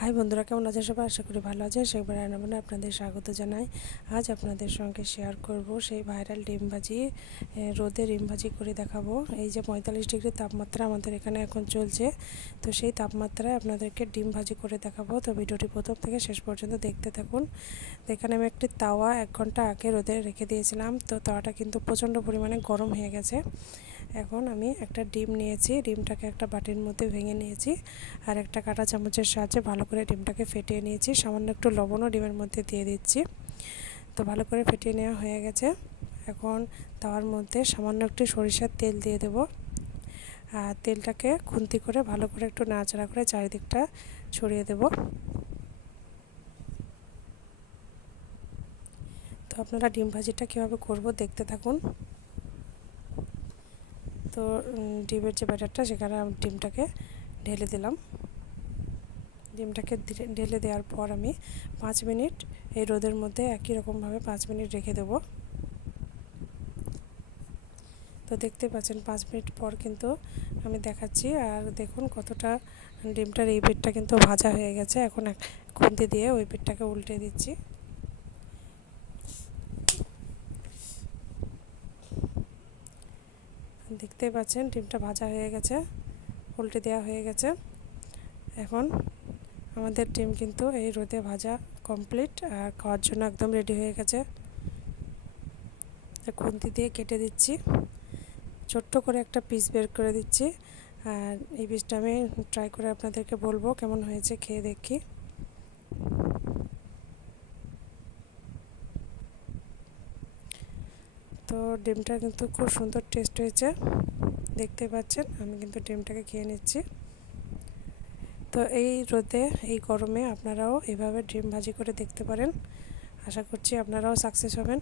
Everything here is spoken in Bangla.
হাই বন্ধুরা, কেমন আছেন সবাই? আশা করি ভালো আছেন। শেখবার রান্নাবান্না আপনাদের স্বাগত জানাই। আজ আপনাদের সঙ্গে শেয়ার করব সেই ভাইরাল ডিম ভাজি, রোদে ডিম ভাজি করে দেখাবো। এই যে 45 ডিগ্রি তাপমাত্রা আমাদের এখানে এখন চলছে, তো সেই তাপমাত্রায় আপনাদেরকে ডিম ভাজি করে দেখাবো। তো ভিডিওটি প্রথম থেকে শেষ পর্যন্ত দেখতে থাকুন। তো এখানে আমি একটি তাওয়া 1 ঘন্টা আগে রোদে রেখে দিয়েছিলাম, তো তাওয়াটা কিন্তু প্রচণ্ড পরিমাণে গরম হয়ে গেছে। এখন আমি একটা ডিম নিয়েছি, ডিমটাকে একটা বাটির মধ্যে ভেঙে নিয়েছি আর একটা কাঁটা চামচের সাহায্যে ভালো করে ডিমটাকে ফেটিয়ে নিয়েছি। সামান্য একটু লবণও ডিমের মধ্যে দিয়ে দিচ্ছি। তো ভালো করে ফেটিয়ে নেওয়া হয়ে গেছে। এখন তাওয়ার মধ্যে সামান্য একটু সরিষার তেল দিয়ে দেব আর তেলটাকে খুন্তি করে ভালো করে একটু নাড়াচাড়া করে চারিদিকটা ছড়িয়ে দেব। তো আপনারা ডিম ভাজিটা কীভাবে করব দেখতে থাকুন। তো ডিমের যে ব্যাটারটা, সেখানে আমি ডিমটাকে ঢেলে দিলাম। ডিমটাকে ঢেলে দেওয়ার পর আমি 5 মিনিট এই রোদের মধ্যে একই রকমভাবে 5 মিনিট রেখে দেব। তো দেখতে পাচ্ছেন 5 মিনিট পর কিন্তু আমি দেখাচ্ছি, আর দেখুন কতটা ডিমটার এই পিঠটা কিন্তু ভাজা হয়ে গেছে। এখন খুন্তি দিয়ে ওই পিঠটাকে উল্টে দিচ্ছি। দেখতেই পাচ্ছেন ডিমটা ভাজা হয়ে গেছে, উল্টে দেওয়া হয়ে গেছে। এখন আমাদের ডিম কিন্তু এই রোদে ভাজা কমপ্লিট আর খাওয়ার জন্য একদম রেডি হয়ে গেছে। খুন্তি দিয়ে কেটে দিচ্ছি, ছোট্ট করে একটা পিস বের করে দিচ্ছি। আর এই পিসটা আমি ট্রাই করে আপনাদেরকে বলবো কেমন হয়েছে, খেয়ে দেখি। তো ডিমটা কিন্তু খুব সুন্দর টেস্ট হয়েছে, দেখতে পাচ্ছেন। আমি কিন্তু ডিমটাকে খেয়ে নিচ্ছি। তো এই রোদে এই গরমে আপনারাও এভাবে ডিম ভাজি করে দেখতে পারেন। আশা করছি আপনারাও সাকসেস হবেন।